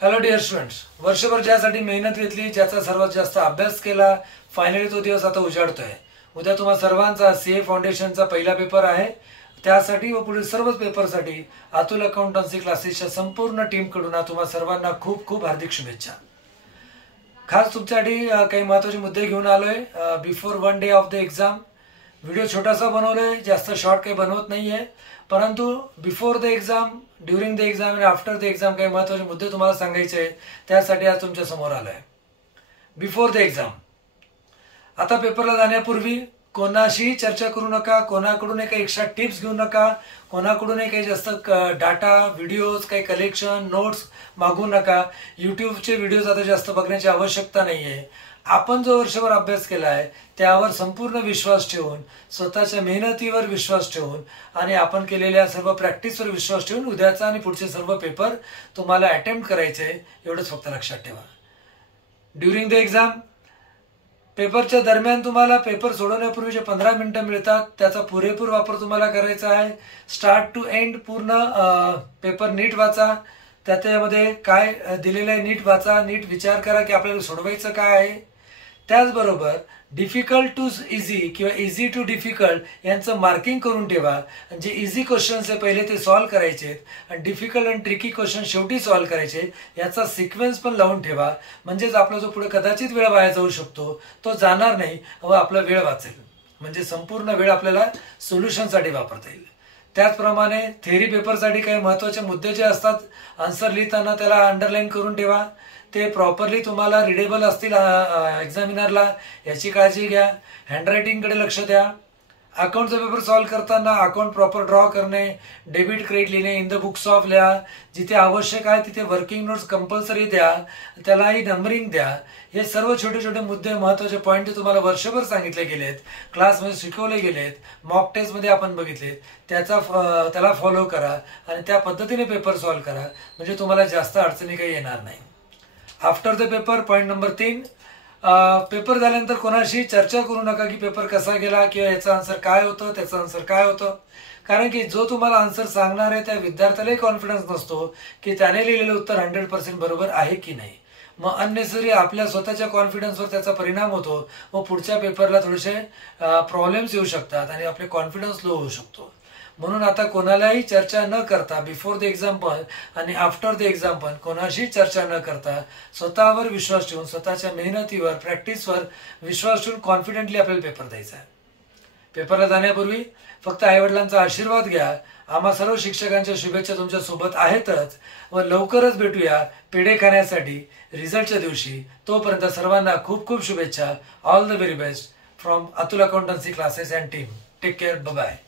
Hello dear students, वर्षभर ज्यासाठी मेहनत घेतली, ज्याचा सर्वात जास्त अभ्यास केला, फायनली तो दिवस आता उजाडतोय. उद्या तुम्हा सर्वांचा सीए फाउंडेशनचा पहिला पेपर आहे. त्यासाठी व पुढील सर्वच पेपरसाठी अतुल अकाउंटन्सी क्लासेसच्या संपूर्ण टीमकडून तुम्हा सर्वांना खूप खूप हार्दिक शुभेच्छा. खास तुमच्यासाठी काही महत्त्वाचे मुद्दे घेऊन आलोय. Before 1 day of the exam video छोटासा बनवलाय, जास्त शॉर्ट काही बनवत नाहीये, परंतु before the exam, during the exam आणि आफ्टर द एक्झाम काही महत्त्वाचे मुद्दे तुम्हाला सांगायचे आहेत. त्यासाठी आज तुमच्या समोर आलोय. बिफोर द एक्झाम, आता पेपरला जाण्यापूर्वी कोणाशीही चर्चा करू नका, कोणाकडून काही एक्स्ट्रा टिप्स घेऊ नका, कोणाकडून काही जास्त डाटा, व्हिडिओज, काही कलेक्शन, नोट्स मागू नका. यूट्यूबचे व्हिडिओज आता जास्त बघण्याची आवश्यकता नाही आहे. आपण जो वर्षभर अभ्यास केला आहे त्यावर संपूर्ण विश्वास ठेवून, स्वतःच्या मेहनतीवर विश्वास ठेवून आणि आपण केलेल्या सर्व प्रॅक्टिसवर विश्वास ठेवून उद्याचा आणि पुढचे सर्व पेपर तुम्हाला अटेम्प्ट करायचे आहे, एवढंच फक्त लक्षात ठेवा. ड्युरिंग द एक्झाम, पेपरच्या दरम्यान तुम्हाला पेपर सोडवण्यापूर्वी जे 15 मिनिटं मिळतात त्याचा पुरेपूर वापर तुम्हाला करायचा आहे. स्टार्ट टू एंड पूर्ण पेपर नीट वाचा. त्याच्यामध्ये काय दिलेलं आहे नीट वाचा, नीट विचार करा की आपल्याला सोडवायचं काय आहे. त्याचबरोबर डिफिकल्ट टू इझी किंवा इझी टू डिफिकल्ट यांचं मार्किंग करून ठेवा. जे इझी क्वेश्चन्स आहे पहिले ते सॉल्व्ह करायचे आणि डिफिकल्ट आणि ट्रिकी क्वेश्चन शेवटी सॉल्व्ह करायचे. याचा सिक्वेन्स पण लावून ठेवा, म्हणजेच आपला जो पुढे कदाचित वेळ वाया जाऊ शकतो तो जाणार नाही व आपला वेळ वाचेल. म्हणजे संपूर्ण वेळ आपल्याला सोल्युशनसाठी वापरता येईल. त्याचप्रमाणे थेअरी पेपरसाठी काही महत्त्वाचे मुद्दे जे असतात, आन्सर लिहिताना त्याला अंडरलाईन करून ठेवा. ते प्रॉपरली तुम्हाला रिडेबल असतील एक्झामिनरला, याची काळजी घ्या. हँडरायटिंगकडे लक्ष द्या. अकाउंटचा पेपर सॉल्व्ह करताना अकाउंट प्रॉपर ड्रॉ करणे, डेबिट क्रेडिट लिहिणे, इन द बुक्स ऑफ लिहा. जिथे आवश्यक आहे तिथे वर्किंग नोट्स कंपल्सरी द्या, त्यालाही नंबरिंग द्या. हे सर्व छोटे छोटे मुद्दे, महत्त्वाचे पॉईंट तुम्हाला वर्षभर सांगितले गेलेत, क्लासमध्ये शिकवले गेलेत, मॉक टेस्टमध्ये आपण बघितले. त्याला फॉलो करा आणि त्या पद्धतीने पेपर सॉल्व्ह करा, म्हणजे तुम्हाला जास्त अडचणी काही येणार नाही. After the paper, point number 3, paper झाल्यानंतर कोणाशी चर्चा करू नका की पेपर कसा गेला किंवा याचा आन्सर काय होतं, त्याचं आन्सर काय होतं. कारण की जो तुम्हाला आन्सर सांगणार आहे त्या विद्यार्थ्यालाही कॉन्फिडन्स नसतो की त्याने लिहिलेलं उत्तर 100% बरोबर आहे की नाही. मग अननेसरी आपल्या स्वतःच्या कॉन्फिडन्सवर त्याचा परिणाम होतो व पुढच्या पेपरला थोडेसे प्रॉब्लेम्स येऊ शकतात आणि आपले कॉन्फिडन्स लो होऊ शकतो. म्हणून आता कोणालाही चर्चा न करता, बिफोर द एक्झाम पण आणि आफ्टर द एक्झाम पण कोणाशी चर्चा न करता स्वतःवर विश्वास ठेवून, स्वतःच्या मेहनतीवर, प्रॅक्टिसवर विश्वास ठेवून कॉन्फिडेंटली आपल्याला पेपर द्यायचा आहे. पेपरला जाण्यापूर्वी फक्त आईवडिलांचा आशीर्वाद घ्या. आम्हा सर्व शिक्षकांच्या शुभेच्छा तुमच्या सोबत आहेतच व लवकरच भेटूया पेढे खाण्यासाठी रिझल्टच्या दिवशी. तोपर्यंत सर्वांना खूप खूप शुभेच्छा. All the very best from Atul accountancy classes and team. Take care. Bye.